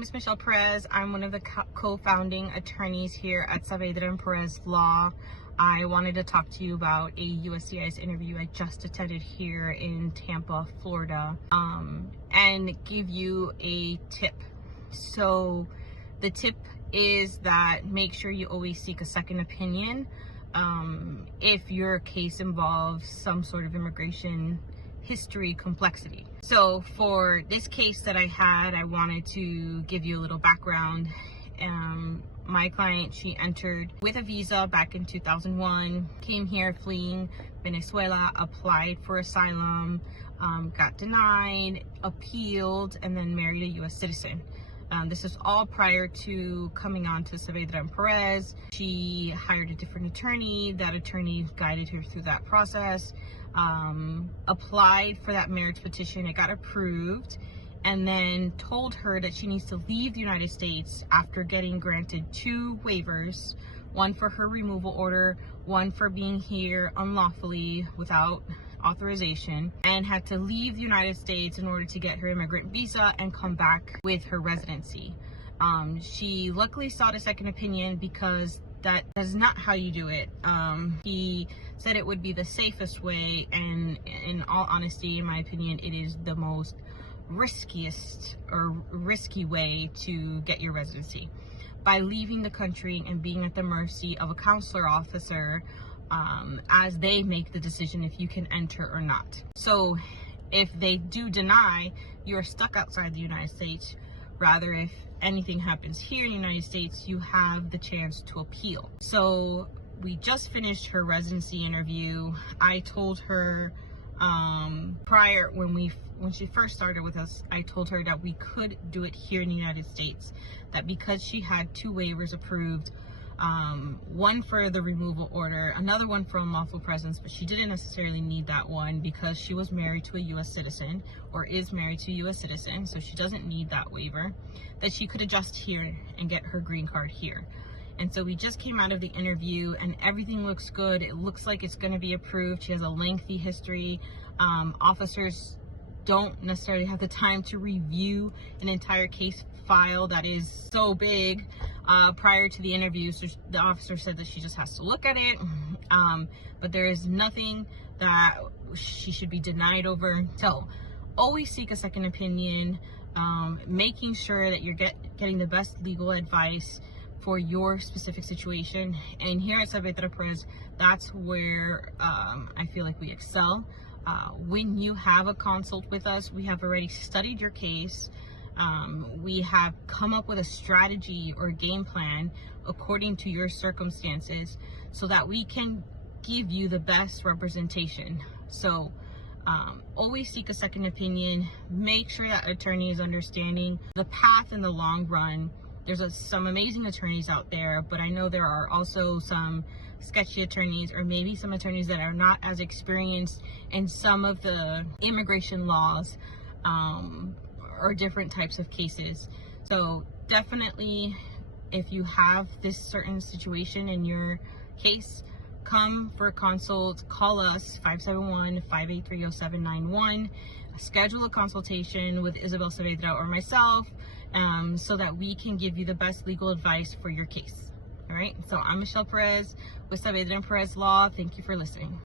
name is Michelle Perez. I'm one of the co-founding attorneys here at Saavedra and Perez Law. I wanted to talk to you about a USCIS interview I just attended here in Tampa, Florida, and give you a tip. So the tip is that make sure you always seek a second opinion if your case involves some sort of immigration history complexity. So for this case that I had, I wanted to give you a little background. My client, she entered with a visa back in 2001, came here fleeing Venezuela, applied for asylum, got denied, appealed, and then married a U.S. citizen. This is all prior to coming on to Saavedra and Perez. She hired a different attorney. That attorney guided her through that process, applied for that marriage petition. It got approved, and then told her that she needs to leave the United States after getting granted 2 waivers, one for her removal order, one for being here unlawfully without authorization, and had to leave the United States in order to get her immigrant visa and come back with her residency. She luckily sought a second opinion because that is not how you do it. He said it would be the safest way, and in all honesty, in my opinion, it is the most risky way to get your residency, by leaving the country and being at the mercy of a consular officer as they make the decision if you can enter or not. So if they do deny, you're stuck outside the United States. Rather, if anything happens here in the United States, you have the chance to appeal. So we just finished her residency interview. I told her prior, when she first started with us, I told her that we could do it here in the United States, that because she had 2 waivers approved, one for the removal order, another one for unlawful presence, but she didn't necessarily need that one because she was married to a U.S. citizen, or is married to a U.S. citizen, so she doesn't need that waiver, that she could adjust here and get her green card here. And so we just came out of the interview and everything looks good. It looks like it's going to be approved. She has a lengthy history. Officers don't necessarily have the time to review an entire case file that is so big prior to the interview. So the officer said that she just has to look at it, but there is nothing that she should be denied over. So always seek a second opinion, making sure that you're getting the best legal advice for your specific situation. And here at Saavedra Perez, that's where I feel like we excel. When you have a consult with us, we have already studied your case. We have come up with a strategy or game plan according to your circumstances so that we can give you the best representation. So always seek a second opinion. Make sure that attorney is understanding the path in the long run. There's some amazing attorneys out there, but I know there are also some sketchy attorneys, or maybe some attorneys that are not as experienced in some of the immigration laws or different types of cases. So definitely, if you have this certain situation in your case, come for a consult. Call us 571-583-0791. Schedule a consultation with Isabel Saavedra or myself, so that we can give you the best legal advice for your case. All right, so I'm Michelle Perez with Saavedra and Perez Law. Thank you for listening.